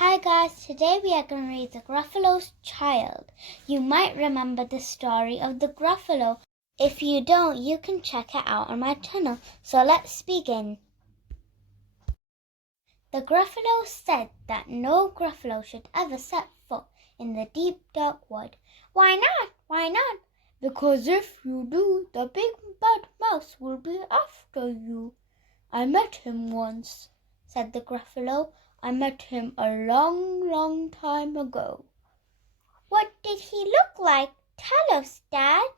Hi guys, today we are going to read The Gruffalo's Child. You might remember the story of the Gruffalo. If you don't, you can check it out on my channel. So let's begin. The Gruffalo said that no Gruffalo should ever set foot in the deep dark wood. Why not? Why not? Because if you do, the big bad mouse will be after you. I met him once, said the Gruffalo. I met him a long time ago. What did he look like? Tell us, Dad.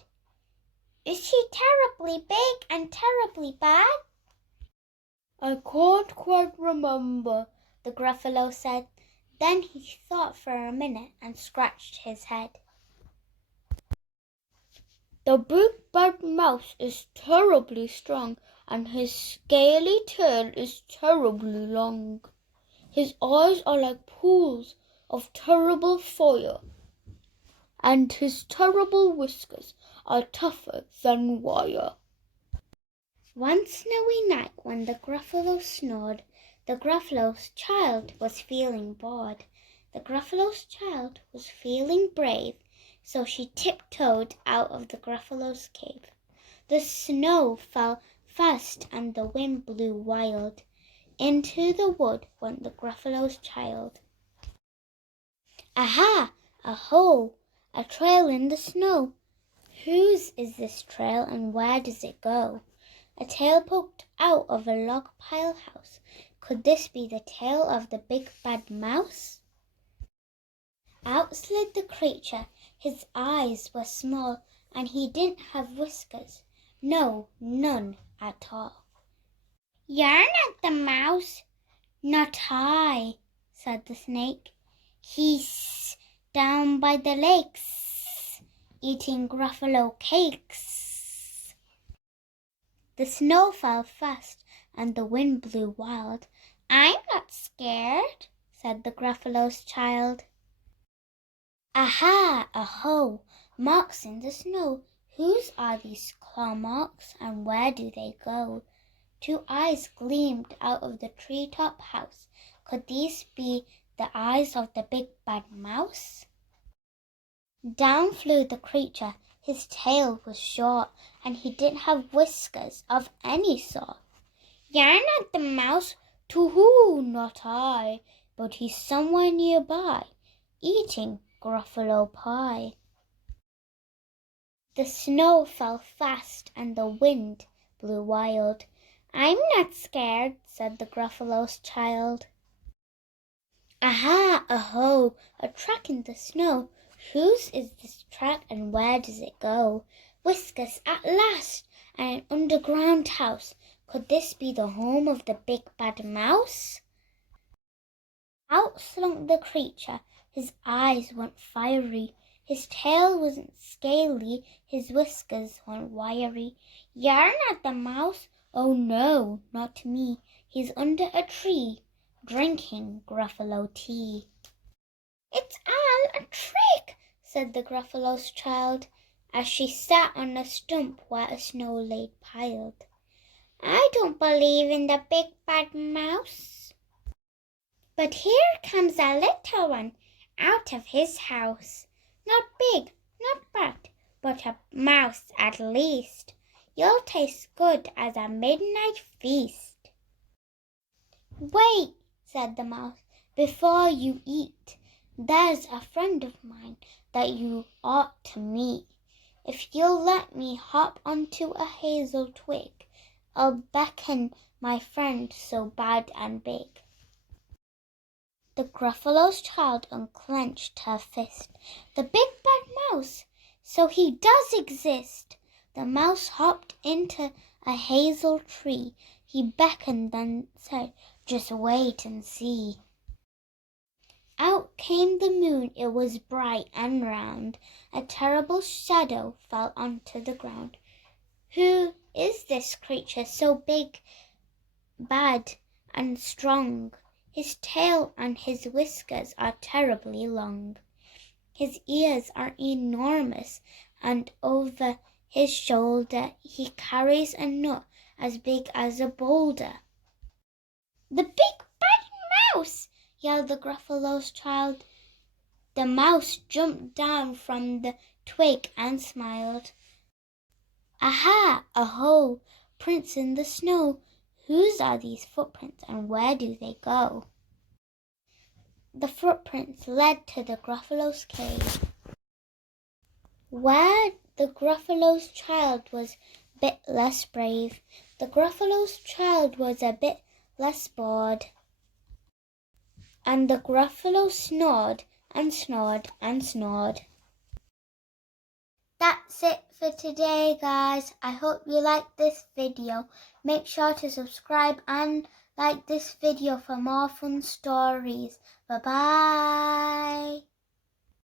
Is he terribly big and terribly bad? I can't quite remember, the Gruffalo said. Then he thought for a minute and scratched his head. The big bad mouse is terribly strong, and his scaly tail is terribly long. His eyes are like pools of terrible fire, and his terrible whiskers are tougher than wire. One snowy night when the Gruffalo snored, the Gruffalo's child was feeling bored. The Gruffalo's child was feeling brave, so she tiptoed out of the Gruffalo's cave. The snow fell fast and the wind blew wild. Into the wood went the Gruffalo's child. Aha! Aho! A trail in the snow. Whose is this trail and where does it go? A tail poked out of a log pile house. Could this be the tail of the big bad mouse? Out slid the creature. His eyes were small and he didn't have whiskers. No, none at all. You're not the mouse. Not I, said the snake. He's down by the lakes, eating Gruffalo cakes. The snow fell fast and the wind blew wild. I'm not scared, said the Gruffalo's child. Aha, aho, marks in the snow. Whose are these claw marks and where do they go? Two eyes gleamed out of the treetop house. Could these be the eyes of the big bad mouse? Down flew the creature. His tail was short, and he didn't have whiskers of any sort. You're not the mouse, too-hoo, not I, but he's somewhere nearby, eating Gruffalo pie. The snow fell fast, and the wind blew wild. I'm not scared, said the Gruffalo's child. Aha, aho, a track in the snow. Whose is this track and where does it go? Whiskers at last, and an underground house. Could this be the home of the big bad mouse? Out slunk the creature. His eyes went fiery. His tail wasn't scaly. His whiskers went wiry. You're not the mouse. Oh no, not me. He's under a tree, drinking Gruffalo tea. It's all a trick, said the Gruffalo's child, as she sat on a stump where a snow lay piled. I don't believe in the big bad mouse. But here comes a little one out of his house. Not big, not bad, but a mouse at least. You'll taste good as a midnight feast. Wait, said the mouse, before you eat. There's a friend of mine that you ought to meet. If you'll let me hop onto a hazel twig, I'll beckon my friend so bad and big. The Gruffalo's child unclenched her fist. The big bad mouse, so he does exist. The mouse hopped into a hazel tree. He beckoned, then said, just wait and see. Out came the moon. It was bright and round. A terrible shadow fell onto the ground. Who is this creature so big, bad, and strong? His tail and his whiskers are terribly long. His ears are enormous, and over his shoulder he carries a nut as big as a boulder. The big bad mouse! yelled the Gruffalo's child. The mouse jumped down from the twig and smiled. Aha! Aho! Prints in the snow! Whose are these footprints and where do they go? The footprints led to the Gruffalo's cave, where the Gruffalo's child was a bit less brave. The Gruffalo's child was a bit less bored. And the Gruffalo snored and snored and snored. That's it for today, guys. I hope you liked this video. Make sure to subscribe and like this video for more fun stories. Bye-bye.